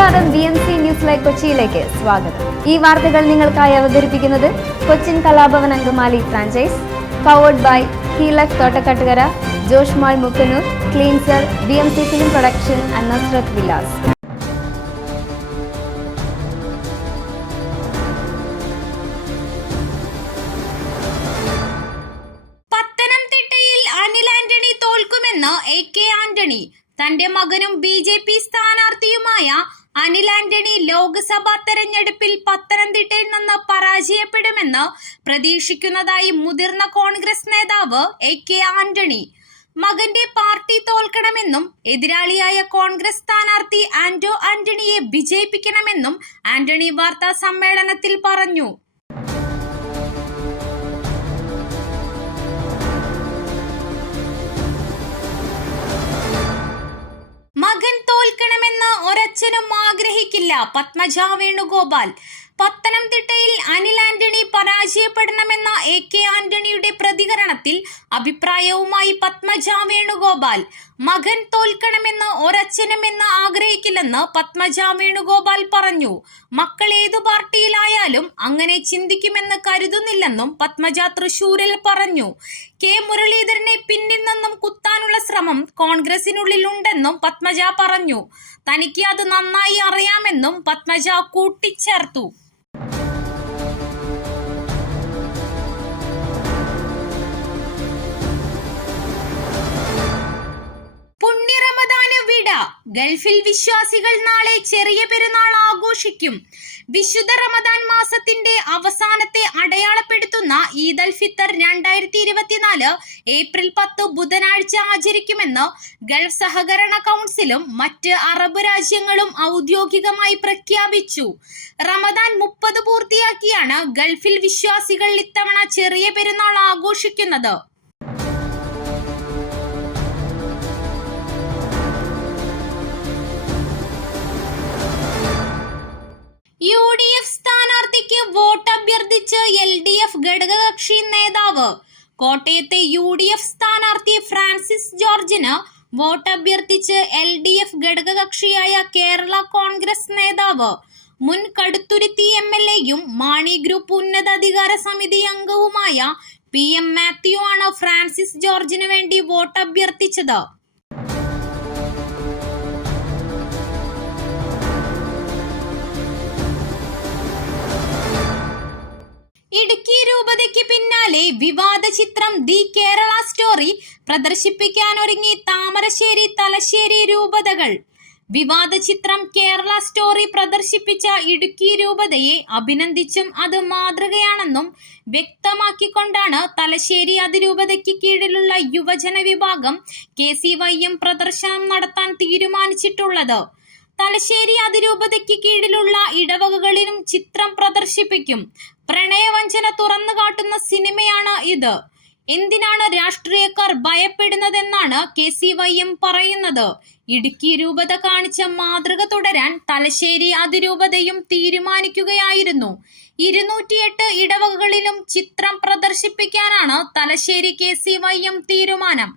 നമസ്കാരം B M C news live കൊച്ചിയിലേക്ക് സ്വാഗതം. ഈ വാർത്തകൾ നിങ്ങൾക്കായി അവതരിപ്പിക്കുന്നത് Cochin Kalabhavan Angamaly franchise powered by ഹീലക് Thottakattukara Josh mall Mukkanoor cleanser B M C film production and Vilas പത്തനംതിട്ടയിൽ അനിൽ തന്റെ മകനും ബി ജെ പി സ്ഥാനാർത്ഥിയുമായ അനിൽ ആന്റണി ലോക്സഭാ തെരഞ്ഞെടുപ്പിൽ പത്തനംതിട്ടയിൽ നിന്ന് പരാജയപ്പെടുമെന്ന് പ്രതീക്ഷിക്കുന്നതായി മുതിർന്ന കോൺഗ്രസ് നേതാവ് എ കെ ആന്റണി. മകന്റെ പാർട്ടി തോൽക്കണമെന്നും എതിരാളിയായ കോൺഗ്രസ് സ്ഥാനാർത്ഥി ആന്റോ ആന്റണിയെ വിജയിപ്പിക്കണമെന്നും ആന്റണി വാർത്താ സമ്മേളനത്തിൽ പറഞ്ഞു. മകൻ തോൽക്കണമെന്ന് ഒരച്ഛനും ആഗ്രഹിക്കില്ല പത്മജ വേണുഗോപാൽ. പത്തനംതിട്ടയിൽ അനിൽ ആന്റണി പരാജയപ്പെടണമെന്ന എ കെ ആന്റണിയുടെ പ്രതികരണത്തിൽ അഭിപ്രായവുമായി പത്മജ വേണുഗോപാൽ. മകൻ തോൽക്കണമെന്ന് ഒരച്ഛനമെന്ന് ആഗ്രഹിക്കില്ലെന്ന് പത്മജ വേണുഗോപാൽ പറഞ്ഞു. മക്കൾ ഏതു പാർട്ടിയിലായാലും അങ്ങനെ ചിന്തിക്കുമെന്ന് കരുതുന്നില്ലെന്നും പത്മജ തൃശൂരിൽ പറഞ്ഞു. കെ മുരളീധരനെ പിന്നിൽ നിന്നും കുത്താനുള്ള ശ്രമം കോൺഗ്രസിനുള്ളിലുണ്ടെന്നും പത്മജ പറഞ്ഞു. തനിക്ക് അത് നന്നായി അറിയാമെന്നും പത്മജ കൂട്ടിച്ചേർത്തു. ഗൾഫിൽ വിശ്വാസികൾ നാളെ ചെറിയ പെരുന്നാൾ ആഘോഷിക്കും. വിശുദ്ധ റമദാൻ മാസത്തിന്റെ അവസാനത്തെ അടയാളപ്പെടുത്തുന്ന ഈദ് അൽ ഫിത്തർ രണ്ടായിരത്തി ഇരുപത്തിനാല് ഏപ്രിൽ പത്ത് ബുധനാഴ്ച ആചരിക്കുമെന്ന് ഗൾഫ് സഹകരണ കൗൺസിലും മറ്റ് അറബ് രാജ്യങ്ങളും ഔദ്യോഗികമായി പ്രഖ്യാപിച്ചു. റമദാൻ മുപ്പത് പൂർത്തിയാക്കിയാണ് ഗൾഫിൽ വിശ്വാസികൾ ഇത്തവണ ചെറിയ പെരുന്നാൾ ആഘോഷിക്കുന്നത്. യു ഡി എഫ് സ്ഥാനാർത്ഥിക്ക് വോട്ട് അഭ്യർത്ഥിച്ച് എൽ ഡി എഫ് ഘടകകക്ഷി നേതാവ്. കോട്ടയത്തെ യു ഡി എഫ് സ്ഥാനാർത്ഥി ഫ്രാൻസിസ് ജോർജിന് വോട്ട് അഭ്യർത്ഥിച്ച് എൽ ഡി എഫ് ഘടകകക്ഷിയായ കേരള കോൺഗ്രസ് നേതാവ്. മുൻ കടുത്തുരുത്തി എം എൽ എയും മാണി ഗ്രൂപ്പ് ഉന്നതാധികാര സമിതി അംഗവുമായ പി എം മാത്യു ആണ് ഫ്രാൻസിസ് ജോർജിന് വേണ്ടി വോട്ട് അഭ്യർത്ഥിച്ചത് ഇടുക്കി രൂപതയ്ക്ക് പിന്നാലെ വിവാദ ചിത്രം ദി കേരള സ്റ്റോറി പ്രദർശിപ്പിക്കാനൊരുങ്ങി താമരശ്ശേരി തലശ്ശേരി രൂപതകൾ. വിവാദ ചിത്രം കേരള സ്റ്റോറി പ്രദർശിപ്പിച്ച ഇടുക്കി രൂപതയെ അഭിനന്ദിച്ചും അത് മാതൃകയാണെന്നും വ്യക്തമാക്കിക്കൊണ്ടാണ് തലശ്ശേരി അതിരൂപതയ്ക്ക് കീഴിലുള്ള യുവജന വിഭാഗം കെ സി വൈ എം പ്രദർശനം നടത്താൻ തീരുമാനിച്ചിട്ടുള്ളത്. തലശ്ശേരി അതിരൂപതയ്ക്ക് കീഴിലുള്ള ഇടവകകളിലും ചിത്രം പ്രദർശിപ്പിക്കും. പ്രണയവഞ്ചന തുറന്നു കാട്ടുന്ന സിനിമയാണ് ഇത്. എന്തിനാണ് രാഷ്ട്രീയക്കാർ ഭയപ്പെടുന്നതെന്നാണ് കെ സി വൈ എം പറയുന്നത്. ഇടുക്കി രൂപത കാണിച്ച മാതൃക തുടരാൻ തലശ്ശേരി അതിരൂപതയും തീരുമാനിക്കുകയായിരുന്നു. ഇരുന്നൂറ്റിയെട്ട് ഇടവകകളിലും ചിത്രം പ്രദർശിപ്പിക്കാനാണ് Thalassery K C Y M തീരുമാനം.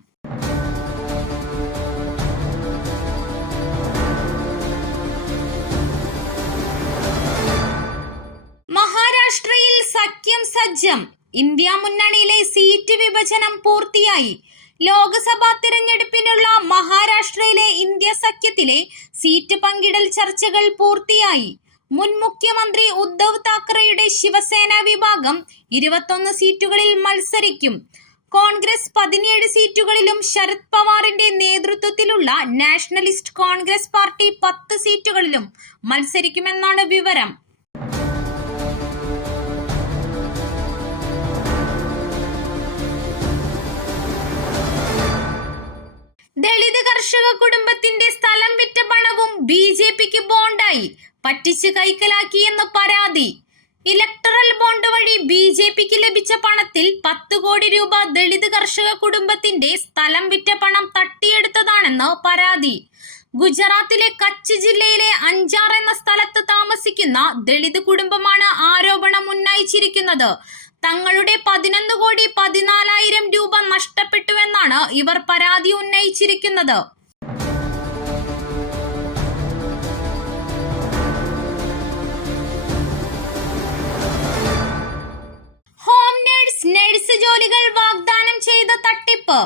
മഹാരാഷ്ട്രയിൽ സഖ്യം സജ്ജം. ഇന്ത്യ മുന്നണിയിലെ സീറ്റ് വിഭജനം പൂർത്തിയായി. ലോക്സഭാ തിരഞ്ഞെടുപ്പിനുള്ള മഹാരാഷ്ട്രയിലെ ഇന്ത്യ സഖ്യത്തിലെ സീറ്റ് പങ്കിടൽ ചർച്ചകൾ പൂർത്തിയായി. മുൻ മുഖ്യമന്ത്രി ഉദ്ധവ് താക്കറെയുടെ ശിവസേന വിഭാഗം ഇരുപത്തൊന്ന് സീറ്റുകളിൽ മത്സരിക്കും. കോൺഗ്രസ് പതിനേഴ് സീറ്റുകളിലും ശരത് പവാറിന്റെ നേതൃത്വത്തിലുള്ള നാഷണലിസ്റ്റ് കോൺഗ്രസ് പാർട്ടി പത്ത് സീറ്റുകളിലും മത്സരിക്കുമെന്നാണ് വിവരം. കർഷക കുടുംബത്തിന്റെ സ്ഥലം വിറ്റ പണവും ബി ജെ പിക്ക് ബോണ്ടായി. പറ്റിച്ച് കൈക്കലാക്കിയെന്ന് പരാതി. ഇലക്ടറൽ ബോണ്ട് വഴി ബി ജെ പിക്ക് ലഭിച്ച പണത്തിൽ പത്ത് കോടി രൂപ ദളിത് കർഷക കുടുംബത്തിന്റെ സ്ഥലം വിറ്റ പണം തട്ടിയെടുത്തതാണെന്ന് പരാതി. ഗുജറാത്തിലെ കച്ച് ജില്ലയിലെ അഞ്ചാർ എന്ന സ്ഥലത്ത് താമസിക്കുന്ന ദളിത് കുടുംബമാണ് ആരോപണം ഉന്നയിച്ചിരിക്കുന്നത്. തങ്ങളുടെ പതിനൊന്ന് കോടി പതിനാലായിരം രൂപ നഷ്ടപ്പെട്ടുവെന്നാണ് ഇവർ പരാതി ഉന്നയിച്ചിരിക്കുന്നത്. നഴ്സ് ജോലികൾ വാഗ്ദാനം ചെയ്ത തട്ടിപ്പ്.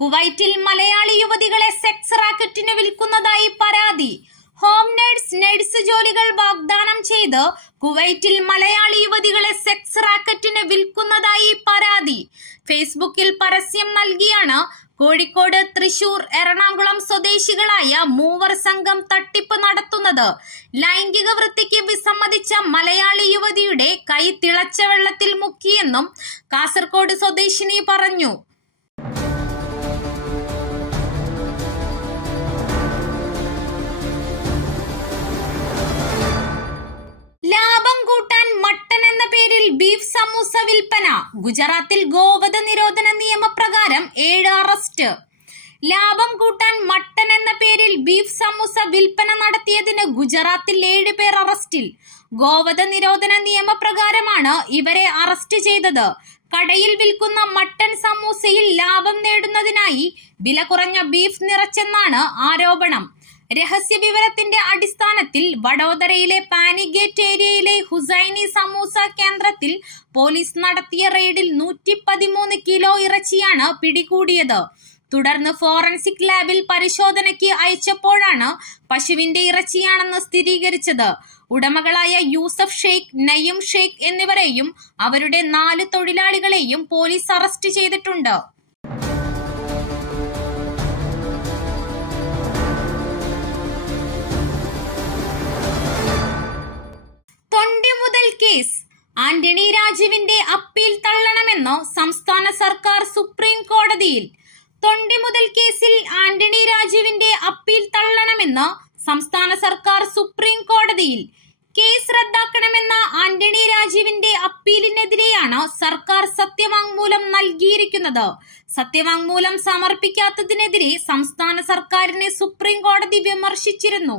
കുവൈറ്റിൽ മലയാളി യുവതികളെ സെക്സ് റാക്കറ്റിന് വിൽക്കുന്നതായി പരാതി. ഹോം നഴ്സ് നഴ്സ് ജോലികൾ വാഗ്ദാനം ചെയ്ത് കുവൈറ്റിൽ മലയാളി യുവതികളെ സെക്സ് റാക്കറ്റിന് വിൽക്കുന്നതായി പരാതി. ഫേസ്ബുക്കിൽ പരസ്യം നൽകിയാണ് കോഴിക്കോട് തൃശൂർ എറണാകുളം സ്വദേശികളായ മൂവർ സംഘം തട്ടിപ്പ് നടത്തുന്നത്. ലൈംഗിക വൃത്തിക്ക് വിസമ്മതിച്ച മലയാളി യുവതിയുടെ കൈ തിളച്ച വെള്ളത്തിൽ മുക്കിയെന്നും കാസർഗോഡ് സ്വദേശിനി പറഞ്ഞു. ലാഭം കൂട്ടാൻ മട്ടൻ എന്ന പേരിൽ ബീഫ് സമൂസ വിൽപ്പന. ഗുജറാത്തിൽ ഗോവധ നിരോധന നിയമപ്രകാരം ഏഴ് അറസ്റ്റ് ലാഭം കൂട്ടാൻ മട്ടൻ എന്ന പേരിൽ ബീഫ് സമൂസ വിൽപ്പന നടത്തിയതിന് ഗുജറാത്തിൽ ഏഴ് പേർ അറസ്റ്റിൽ ഗോവധ നിരോധന നിയമപ്രകാരമാണ് ഇവരെ അറസ്റ്റ് ചെയ്തത്. കടയിൽ വിൽക്കുന്ന മട്ടൻ സമൂസയിൽ ലാഭം നേടുന്നതിനായി വില കുറഞ്ഞ ബീഫ് നിറച്ചെന്നാണ് ആരോപണം. രഹസ്യ വിവരത്തിന്റെ അടിസ്ഥാനത്തിൽ വഡോദരയിലെ പാനിഗേറ്റ് ഏരിയയിലെ ഹുസൈനി സമൂസ കേന്ദ്രത്തിൽ പോലീസ് നടത്തിയ റെയ്ഡിൽ നൂറ്റി പതിമൂന്ന് കിലോ ഇറച്ചിയാണ് പിടികൂടിയത്. തുടർന്ന് ഫോറൻസിക് ലാബിൽ പരിശോധനയ്ക്ക് അയച്ചപ്പോഴാണ് പശുവിന്റെ ഇറച്ചിയാണെന്ന് സ്ഥിരീകരിച്ചത്. ഉടമകളായ യൂസഫ് ഷെയ്ഖ് നയീം ഷെയ്ഖ് എന്നിവരെയും അവരുടെ നാല് തൊഴിലാളികളെയും പോലീസ് അറസ്റ്റ് ചെയ്തിട്ടുണ്ട്. തൊണ്ടി മുതൽ കേസ്. ആന്റണി രാജുവിന്റെ അപ്പീൽ തള്ളണമെന്ന് സംസ്ഥാന സർക്കാർ സുപ്രീം കോടതിയിൽ. തൊണ്ടി മുതൽ കേസിൽ ആന്റണി രാജുവിന്റെ അപ്പീൽ തള്ളണമെന്ന് സംസ്ഥാന സർക്കാർ സുപ്രീം കോടതിയിൽ. കേസ് റദ്ദാക്കണമെന്ന ആന്റണി രാജുവിന്റെ അപ്പീലിനെതിരെയാണ് സർക്കാർ സത്യവാങ്മൂലം നൽകിയിരിക്കുന്നത്? സത്യവാങ്മൂലം സമർപ്പിക്കാത്തതിനെതിരെ സംസ്ഥാന സർക്കാരിനെ സുപ്രീം കോടതി വിമർശിച്ചിരുന്നു.